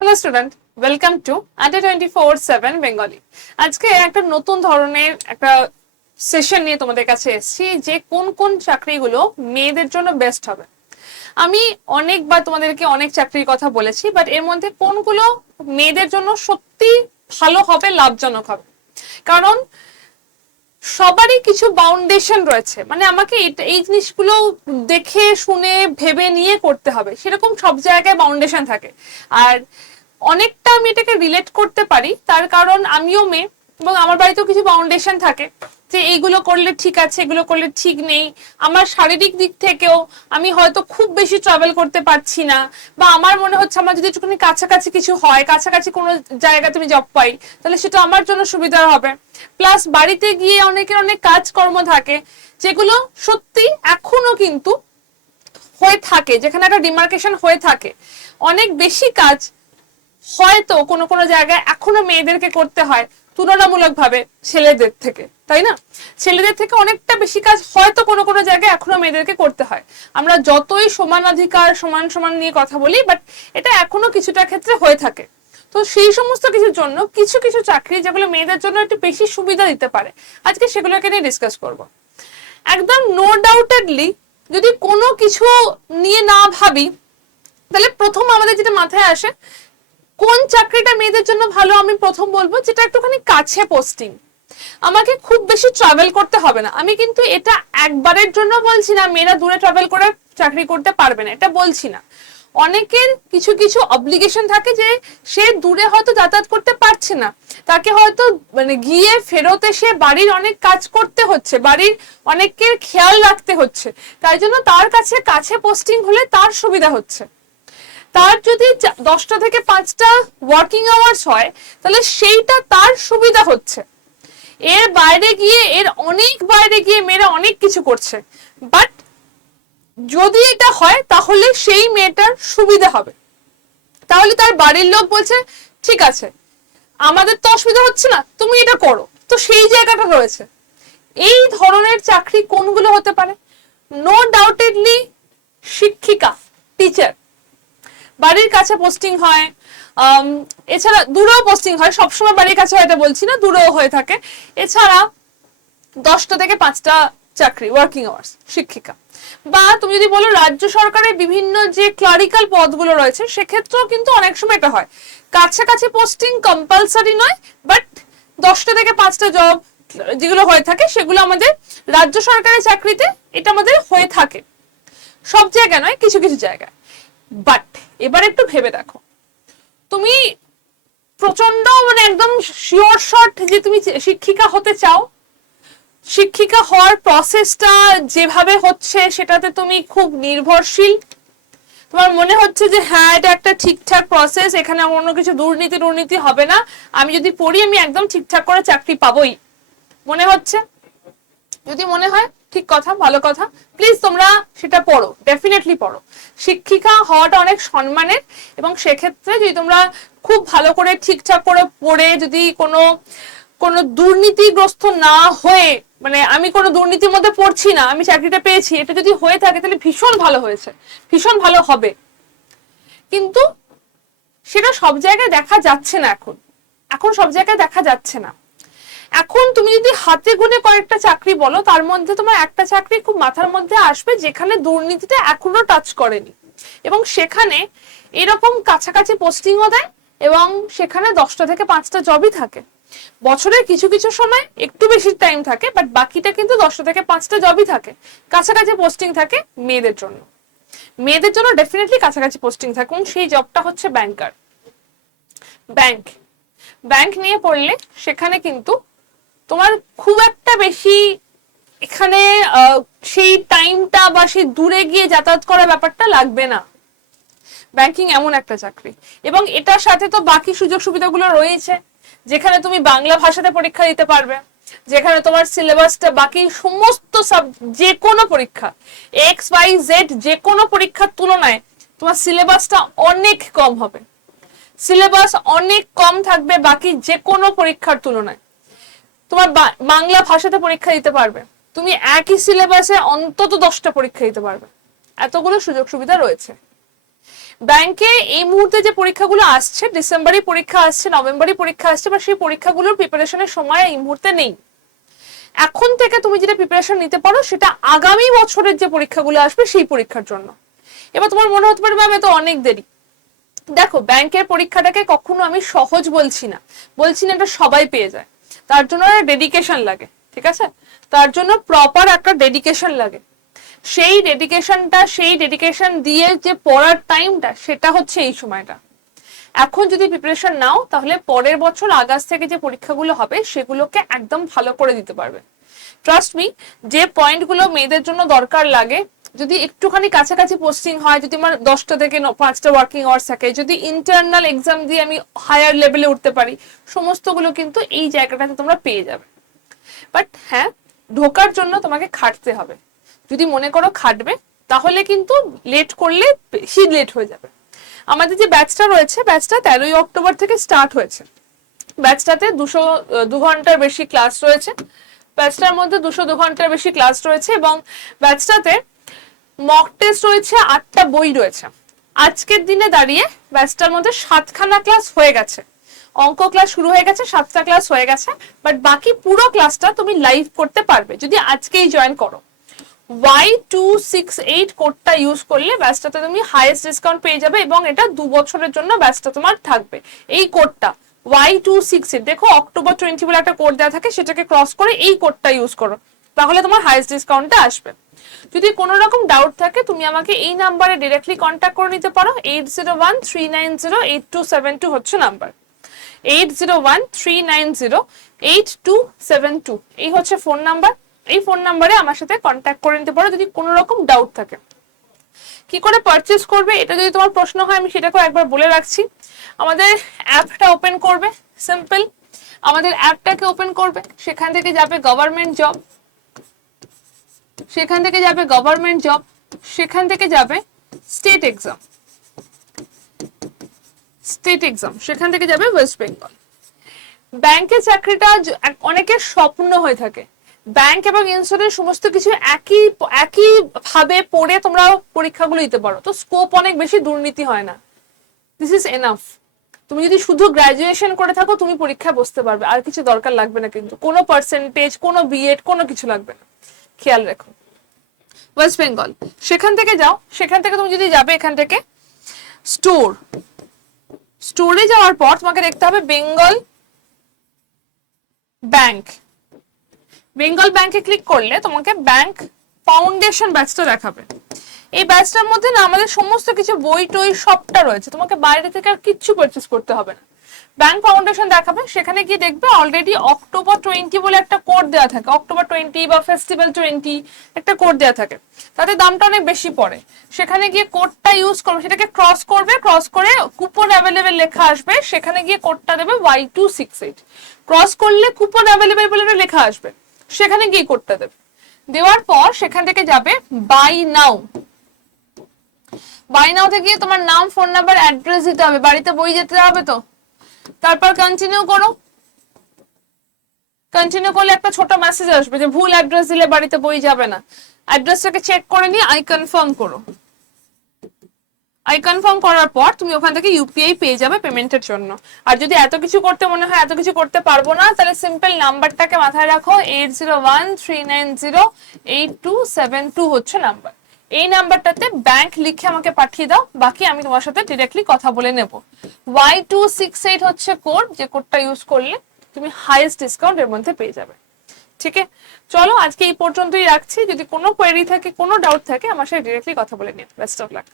Hello student welcome to Adda twenty four seven Bengali আজকে একটা নতুন ধরনের একটা সেশন নিয়ে তোমাদের কাছে এসেছি যে কোন কোন চাকরিগুলো মেয়েদের জন্য বেস্ট হবে। আমি অনেকবার তোমাদেরকে অনেক চাকরির কথা বলেছি বাট এর মধ্যে কোনগুলো মেয়েদের জন্য সত্যি ভালো হবে, লাভজনক হবে? কারণ সবারই কিছু বাউন্ডেশন রয়েছে। মানে আমাকে এই জিনিসগুলো দেখে, শুনে, ভেবে নিয়ে করতে হবে। সেরকম সব জায়গায় বাউন্ডেশন থাকে। আর অনেকটা আমি এটাকে রিলেট করতে পারি। তার কারণ আমিও মেয়ে এবং আমার বাড়িতেও কিছু বাউন্ডেশন থাকে। যে এইগুলো করলে ঠিক আছে, এগুলো করলে ঠিক নেই। আমার শারীরিক দিক থেকেও আমি হয়তো খুব বেশি ট্রাভেল করতে পারছি না। বা আমার মনে হচ্ছে আমার যদি একটুখানি কাছাকাছি কিছু হয়, কাছাকাছি কোনো জায়গাতে আমি জব পাই, তাহলে সেটা আমার জন্য সুবিধা হবে। প্লাস বাড়িতে গিয়ে অনেকের অনেক কাজকর্ম থাকে, যেগুলো সত্যি এখনও কিন্তু হয়ে থাকে, যেখানে একটা ডিমার্কেশন হয়ে থাকে। অনেক বেশি কাজ হয়তো কোনো কোনো জায়গায় এখনও মেয়েদেরকে করতে হয়। তুলনামূলকভাবে ছেলেদের থেকে, তাই না? ছেলেদের থেকে অনেকটা বেশি কাজ হয়তো কোনো কোনো জায়গায় এখনও মেয়েদেরকে করতে হয়। আমরা যতই সমান অধিকার সমান সমান নিয়ে কথা বলি বাট এটা এখনও কিছুটা ক্ষেত্রে হয়ে থাকে। তো সেই সমস্ত কিছুর জন্য কিছু কিছু চাকরি যেগুলো মেয়েদের জন্য একটু বেশি সুবিধা দিতে পারে, আজকে সেগুলোকে নিয়ে ডিসকাস করব। একদম নো ডাউটেডলি যদি কোনো কিছু নিয়ে না ভাবি, তাহলে প্রথম আমাদের যেটা মাথায় আসে কোন চাকরিটা মেয়েদের জন্য ভালো আমি প্রথম বলব, যেটা একটুখানি কাছে পোস্টিং আমাকে খুব বেশি ট্রাভেল করতে হবে না। আমি কিন্তু এটা একবারের জন্য বলছি না, মেয়েরা দূরে ট্রাভেল করে চাকরি করতে পারবে না, এটা বলছি না। অনেকের কিছু কিছু অব্লিগেশন থাকে যে সে দূরে হয়তো যাতায়াত করতে পারছে না। তাকে হয়তো মানে গিয়ে ফেরত এসে বাড়ির অনেক কাজ করতে হচ্ছে, বাড়ির অনেকের খেয়াল রাখতে হচ্ছে। তাই জন্য তার কাছে কাছে পোস্টিং হলে তার সুবিধা হচ্ছে। তার যদি দশটা থেকে পাঁচটা ওয়ার্কিং আওয়ার্স হয়, তাহলে সেইটা তার সুবিধা হচ্ছে। এর বাইরে গিয়ে, এর অনেক বাইরে গিয়ে মেয়েরা অনেক কিছু করছে। বাট যদি এটা হয়, তাহলে সেই মেয়েটার সুবিধা হবে। তাহলে তার বাড়ির লোক বলছে, ঠিক আছে, আমাদের তো অসুবিধা হচ্ছে না, তুমি এটা করো। তো সেই জায়গাটা রয়েছে। এই ধরনের চাকরি কোনগুলো হতে পারে? নো ডাউটেডলি শিক্ষিকা টিচার বাড়ির কাছে পোস্টিং হয় এছাড়া দূরেও পোস্টিং হয়, সবসময় বাড়ির কাছে হয় এটা বলছি না, দূরেও হয়ে থাকে। এছাড়া দশটা থেকে পাঁচটা চাকরি ওয়ার্কিং আওয়ার্স শিক্ষিকা। বা তুমি যদি বলো রাজ্য সরকারের বিভিন্ন যে ক্লারিক্যাল পদগুলো রয়েছে, সেক্ষেত্রেও কিন্তু অনেক সময় এটা হয়। কাছাকাছি পোস্টিং কম্পালসারি নয় বাট দশটা থেকে পাঁচটা জব যেগুলো হয়ে থাকে, সেগুলো আমাদের রাজ্য সরকারের চাকরিতে এটা আমাদের হয়ে থাকে। সব জায়গায় নয়, কিছু কিছু জায়গায়। বাট এবার একটু ভেবে দেখো। তুমি প্রচণ্ড মানে একদম শিওর শর্ট যে তুমি শিক্ষিকা হতে চাও। শিক্ষিকা হওয়ার প্রসেসটা যেভাবে হচ্ছে সেটাতে তুমি খুব নির্ভরশীল। তোমার মনে হচ্ছে যে হ্যাঁ এটা একটা ঠিকঠাক প্রসেস এখানে অন্য কিছু দুর্নীতি দুর্নীতি হবে না। আমি যদি পড়ি, আমি একদম ঠিকঠাক করে চাকরি পাবোই। মনে হচ্ছে? যদি মনে হয়? ঠিক কথা, ভালো কথা। প্লিজ তোমরা সেটা পড়ো ডেফিনেটলি পড়ো। শিক্ষিকা হওয়াটা অনেক সম্মানের এবং সেক্ষেত্রে যদি তোমরা খুব ভালো করে ঠিকঠাক করে পড়ে যদি কোনো কোনো দুর্নীতিগ্রস্ত না হয়ে মানে আমি কোনো দুর্নীতির মধ্যে পড়ছি না, আমি চাকরিটা পেয়েছি, এটা যদি হয়ে থাকে তাহলে ভীষণ ভালো হয়েছে, ভীষণ ভালো হবে। কিন্তু সেটা সব জায়গায় দেখা যাচ্ছে না এখন। এখন সব জায়গায় দেখা যাচ্ছে না। এখন তুমি যদি হাতে গুনে কয়েকটা চাকরি বলো, তার মধ্যে তোমার একটা চাকরি খুব মাথার মধ্যে আসবে যেখানে দুর্নীতিটা এখনও টাচ করেনি। এবং সেখানে এরকম কাছাকাছি পোস্টিংও দেয় এবং সেখানে দশটা থেকে পাঁচটা জবই থাকে। বছরের কিছু কিছু সময় একটু বেশি টাইম থাকে বাট বাকিটা কিন্তু দশটা থেকে পাঁচটা জবই থাকে। কাছাকাছি পোস্টিং থাকে মেয়েদের জন্য। মেয়েদের জন্য ডেফিনেটলি কাছাকাছি পোস্টিং থাকে, এবং সেই জবটা হচ্ছে ব্যাংকার ব্যাংক ব্যাংক নিয়ে পড়লে সেখানে কিন্তু তোমার খুব একটা বেশি এখানে সেই টাইমটা বা সেই দূরে গিয়ে যাতায়াত করার ব্যাপারটা লাগবে না। ব্যাংকিং এমন একটা চাকরি। এবং এটার সাথে তো বাকি সুযোগ সুবিধাগুলো রয়েছে। যেখানে তুমি বাংলা ভাষাতে পরীক্ষা দিতে পারবে। যেখানে তোমার সিলেবাসটা বাকি সমস্ত সাব যে কোনো পরীক্ষা এক্স ওয়াই জেড যে কোনো পরীক্ষার তুলনায় তোমার সিলেবাসটা অনেক কম হবে। সিলেবাস অনেক কম থাকবে বাকি যে কোনো পরীক্ষার তুলনায়। তোমার বাংলা ভাষাতে পরীক্ষা দিতে পারবে। তুমি একই সিলেবাসে অন্তত দশটা পরীক্ষা দিতে পারবে। এতগুলো সুযোগ সুবিধা রয়েছে। ব্যাংকে এই মুহূর্তে যে পরীক্ষাগুলো আসছে ডিসেম্বরে পরীক্ষা আসছে নভেম্বরে পরীক্ষা আসছে, বা সেই পরীক্ষাগুলোর প্রিপারেশনের সময় এই মুহূর্তে নেই। এখন থেকে তুমি যেটা প্রিপারেশন নিতে পারো, সেটা আগামী বছরের যে পরীক্ষাগুলো আসবে, সেই পরীক্ষার জন্য। এবার তোমার মনে হতে পারে, ম্যাম, এ তো অনেক দেরি। দেখো ব্যাংকের পরীক্ষাটাকে কখনো আমি সহজ বলছি না। বলছি না এটা সবাই পেয়ে যায়। তার জন্য ডেডিকেশন লাগে, ঠিক আছে? তার জন্য প্রপার একটা ডেডিকেশন লাগে। সেই ডেডিকেশনটা সেই ডেডিকেশন দিয়ে যে পড়ার টাইমটা সেটা হচ্ছে এই সময়টা। এখন যদি প্রিপারেশন নাও, তাহলে পরের বছর আগস্ট থেকে যে পরীক্ষাগুলো হবে, সেগুলোকে একদম ভালো করে দিতে পারবে। ট্রাস্ট মি যে পয়েন্টগুলো মেয়েদের জন্য দরকার লাগে যদি একটুখানি কাছাকাছি পোস্টিং হয়, যদি আমার দশটা থেকে পাঁচটা ওয়ার্কিং আওয়ার্স থাকে, যদি ইন্টারনাল এক্সাম দিয়ে আমি হায়ার লেভেলে উঠতে পারি, সমস্তগুলো কিন্তু এই জায়গাটাতে তোমরা পেয়ে যাবে। বাট হ্যাঁ ঢোকার জন্য তোমাকে খাটতে হবে। যদি মনে করো খাটবে, তাহলে কিন্তু লেট করলে বেশি লেট হয়ে যাবে। আমাদের যে ব্যাচটা রয়েছে ব্যাচটা তেরোই অক্টোবর থেকে স্টার্ট হয়েছে। ব্যাচটাতে দুশো দু ঘণ্টার বেশি ক্লাস রয়েছে। ব্যাচটার মধ্যে দুশো, দু ঘণ্টার বেশি ক্লাস রয়েছে এবং ব্যাচটাতে মক টেস্ট রয়েছে, আটটা বই রয়েছে। আজকের দিনে দাঁড়িয়ে ব্যাচটার মধ্যে সাতখানা ক্লাস হয়ে গেছে। অঙ্ক ক্লাস শুরু হয়ে গেছে, সাতটা ক্লাস হয়ে গেছে বাট বাকি পুরো ক্লাসটা তুমি লাইভ করতে পারবে, যদি আজকেই জয়েন করো। ওয়াই টু সিক্স এইট কোডটা ইউজ করলে ব্যাচটাতে তুমি হাইয়েস্ট ডিসকাউন্ট পেয়ে যাবে এবং এটা দু বছরের জন্য ব্যাচটা তোমার থাকবে। এই কোডটা ওয়াই টু সিক্স এইট দেখো অক্টোবর টোয়েন্টি বলে একটা কোড দেওয়া থাকে, সেটাকে ক্রস করে এই কোডটা ইউজ করো। তাহলে তোমার হাইয়েস্ট ডিসকাউন্টটা আসবে। যদি কোনো রকম ডাউট থাকে, তুমি আমাকে এই নাম্বারে ডিরেক্টলি কন্ট্যাক্ট করে নিতে পারো। Eight zero one three nine zero eight two seven two হচ্ছে number eight zero one three nine zero eight two seven two এই হচ্ছে ফোন নাম্বার এই ফোন নাম্বারে আমার সাথে কন্ট্যাক্ট করে নিতে পারো যদি কোনো রকম ডাউট থাকে। কি করে পারচেস করবে? এটা যদি তোমার প্রশ্ন হয়, আমি সেটাকেও একবার বলে রাখছি। আমাদের অ্যাপটা ওপেন করবে সিম্পল আমাদের অ্যাপটাকে ওপেন করবে। সেখান থেকে যাবে গভর্নমেন্ট জব সেখান থেকে যাবে গভর্নমেন্ট জব সেখান থেকে যাবে স্টেট এক্সাম স্টেট এক্সাম সেখান থেকে যাবে ওয়েস্ট বেঙ্গল ব্যাংকের চাকরিটা অনেকের স্বপ্ন হয়ে থাকে। ব্যাংক এবং ইন্স্যুরেন্স সমস্ত কিছু একই একই ভাবে পড়ে তোমরা পরীক্ষাগুলো দিতে পারো। তো স্কোপ অনেক বেশি, দুর্নীতি হয় না। দিস ইজ এনাফ তুমি যদি শুধু গ্রাজুয়েশন করে থাকো, তুমি পরীক্ষায় বসতে পারবে। আর কিছু দরকার লাগবে না কিন্তু। কোনো পার্সেন্টেজ কোনো বিএড কোনো কিছু লাগবে না। খেয়াল রাখো। ওয়েস্ট বেঙ্গল সেখান থেকে যাও, সেখান থেকে তুমি যদি যাবে এখান থেকে স্টোর স্টোরে যাওয়ার পর তোমাকে দেখতে হবে বেঙ্গল ব্যাংক বেঙ্গল ব্যাংকে ক্লিক করলে তোমাকে ব্যাংক ফাউন্ডেশন ব্যাচটা দেখাবে। এই ব্যাচটার মধ্যে না আমাদের সমস্ত কিছু বই টই সবটা রয়েছে, তোমাকে বাইরে থেকে আর কিচ্ছু পারচেস করতে হবে না। ব্যাংক ফাউন্ডেশন দেখাবে, সেখানে গিয়ে দেখবে অলরেডি অক্টোবর টোয়েন্টি বলে একটা কোড দেওয়া থাকে। অক্টোবর টোয়েন্টি বা ফেস্টিভ্যাল টোয়েন্টি একটা কোড দেওয়া থাকে। তাতে দামটা অনেক বেশি পড়ে। সেখানে গিয়ে কোডটা ইউজ করবে, সেটাকে ক্রস করবে ক্রস করে কুপন অ্যাভেলেবেল লেখা আসবে, সেখানে গিয়ে কোডটা দেবে Y two six eight cross করলে কুপন অ্যাভেলেবেল বলে লেখা আসবে, সেখানে গিয়ে কোডটা দেবে। দেওয়ার পর সেখান থেকে যাবে বাই নাও বাই নাওতে গিয়ে তোমার নাম ফোন নাম্বার অ্যাড্রেস দিতে হবে। বাড়িতে বই যেতে হবে তো? তারপর কন্টিনিউ করো। কন্টিনিউ করলে একটা ছোট মেসেজ আসবে যে ভুল অ্যাড্রেস দিলে বাড়িতে বই যাবে না। অ্যাড্রেসটাকে চেক করে নিয়ে আই কনফার্ম করো। আই কনফার্ম করার পর তুমি ওখান থেকে ইউপিআই পেয়ে যাবে পেমেন্টের জন্য। আর যদি এত কিছু করতে মনে হয় এত কিছু করতে পারব না, তাহলে সিম্পল নাম্বারটাকে মাথায় রাখো eight zero one three nine zero eight two seven two হচ্ছে নাম্বার এই নাম্বারটাতে ব্যাংক লিখে আমাকে পাঠিয়ে দাও, বাকি আমি তোমার সাথে ডিরেক্টলি কথা বলে নেব। ওয়াই টু সিক্স এইট হচ্ছে কোড যে কোডটা ইউজ করলে তুমি হাইয়েস্ট ডিসকাউন্ট এর মধ্যে পেয়ে যাবে। ঠিক আছে? চলো, আজকে এই পর্যন্তই রাখছি। যদি কোনো কোয়েরি থাকে, কোনো ডাউট থাকে, আমার সাথে ডিরেক্টলি কথা বলে নিও। Best of luck